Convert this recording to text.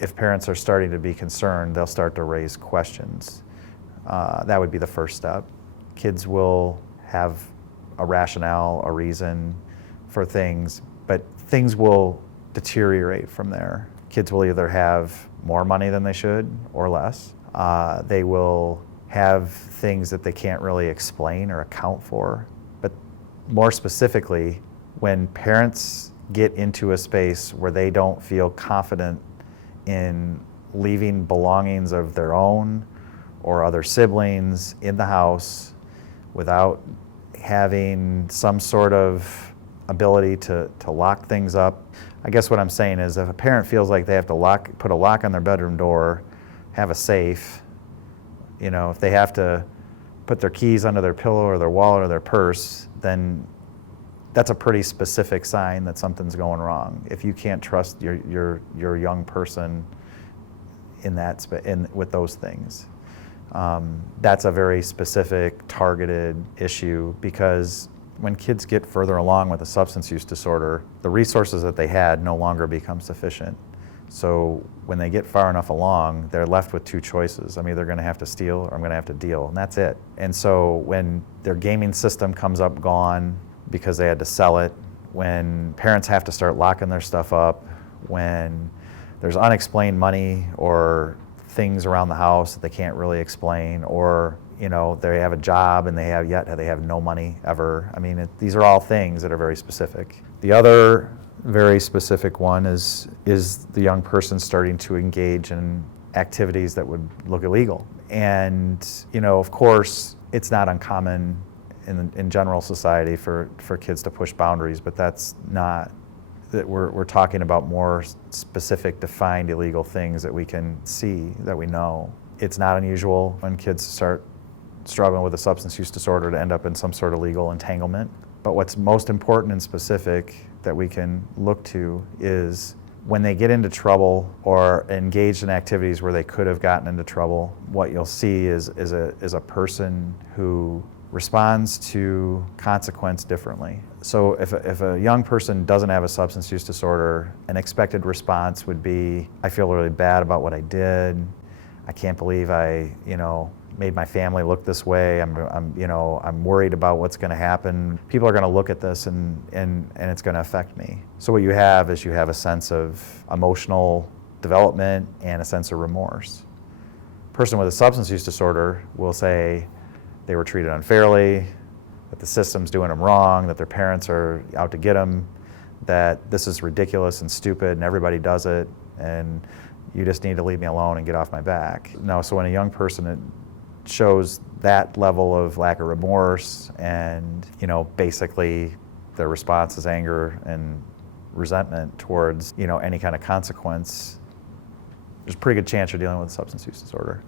if parents are starting to be concerned, they'll start to raise questions. That would be the first step. Kids will have a rationale, a reason for things, but things will deteriorate from there. Kids will either have more money than they should or less. They will have things that they can't really explain or account for. But more specifically, when parents get into a space where they don't feel confident in leaving belongings of their own or other siblings in the house without having some sort of ability to lock things up. I guess what I'm saying is if a parent feels like they have to put a lock on their bedroom door, have a safe, if they have to put their keys under their pillow or their wallet or their purse, then that's a pretty specific sign that something's going wrong. If you can't trust your young person with those things. That's a very specific, targeted issue, because when kids get further along with a substance use disorder, the resources that they had no longer become sufficient. So when they get far enough along, they're left with two choices. I'm either going to have to steal or I'm going to have to deal, and that's it. And so when their gaming system comes up gone because they had to sell it, when parents have to start locking their stuff up, when there's unexplained money or things around the house that they can't really explain, or they have a job and they have no money ever. I mean, these are all things that are very specific. The other very specific one is the young person starting to engage in activities that would look illegal. And of course, it's not uncommon in general society for kids to push boundaries, but that's not that we're talking about more specific, defined illegal things that we can see, that we know. It's not unusual when kids start struggling with a substance use disorder to end up in some sort of legal entanglement. But what's most important and specific that we can look to is when they get into trouble or engaged in activities where they could have gotten into trouble, what you'll see is a person who responds to consequence differently. So if a young person doesn't have a substance use disorder, an expected response would be, I feel really bad about what I did. I can't believe I, made my family look this way. I'm worried about what's going to happen. People are going to look at this and it's going to affect me. So what you have is a sense of emotional development and a sense of remorse. A person with a substance use disorder will say they were treated unfairly, that the system's doing them wrong, that their parents are out to get them, that this is ridiculous and stupid and everybody does it, and you just need to leave me alone and get off my back. No, so when a young person shows that level of lack of remorse and, basically their response is anger and resentment towards, any kind of consequence, there's a pretty good chance you're dealing with a substance use disorder.